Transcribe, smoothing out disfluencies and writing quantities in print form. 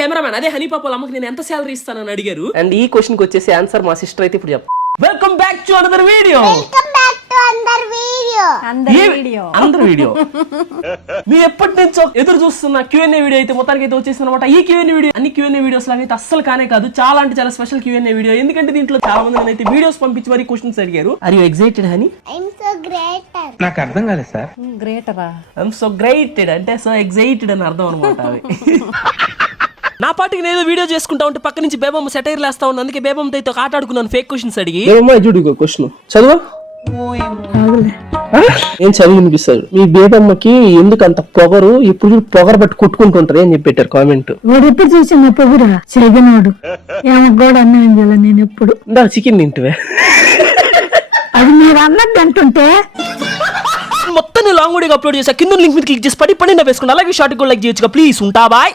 Cameraman అదే honey పాప అమ్మకి నేను ఎంత శాలరీ ఇస్తానని అడిగారు. అండ్ ఈ క్వశ్చన్ కి వచ్చేసి ఆన్సర్ మా సిస్టర్ అయితే ఇప్పుడు చెప్తా. Welcome back to another video. అందర్ వీడియో మీరు ఎప్పటి నుంచో ఎదురు చూస్తున్న Q&A వీడియో అయితే మొత్తానికి అయితే వచ్చేసింది అనమాట. ఈ Q&A వీడియో అన్ని Q&A వీడియోస్ లాగా అయితే అస్సలు కానే కాదు, చాలా అంటే చాలా స్పెషల్ Q&A వీడియో. ఎందుకంటే దీంట్లో చాలా మంది అయితే వీడియోస్ పంపించి మరి క్వశ్చన్స్ అడిగారు. Are you excited honey? నాకు అర్థం కాలేదు సార్. ఐఎమ్ సో గ్రేటెడ్ అంటే సో ఎక్సైటెడ్ అని అర్థం అనమాట. అవి నా పాటికి నేను వీడియో చేసుకుంటా ఉంటే పక్క నుంచి బేబమ్మ సెటైర్ లేస్తా ఉంది. అందుకే బేబమ్మతో అయితే ఒక ఆట ఆడుకున్నాను ఫేక్ క్వశ్చన్స్ అడిగి. చూడు క్వశ్చన్ చదువు. ఏం చదువు వినిపిస్తాడు. మీ బేబమ్మకి ఎందుకు అంత పొగరు, ఇప్పుడు పొగరు బట్టి కొట్టుకుంటుంటారు అని చెప్పి పెట్టారు కామెంట్. వాడు ఎప్పుడు చూసిన పొగురా చెగనాడు ఏమో కూడా అన్నం చేయాలి. నేను ఎప్పుడు చికెన్ తింటువే అది మీరు అన్నట్టు అంటుంటే మొత్తం నేను లాంగ్ వీడియో అప్లోడ్ చేసా. కింద లింక్ మీద క్లిక్ చేసి పడి నా వేసుకోండి. అలాగే షార్ట్ కూడా లైక్ చేయొచ్చుగా ప్లీజ్. ఉంటా బాయ్.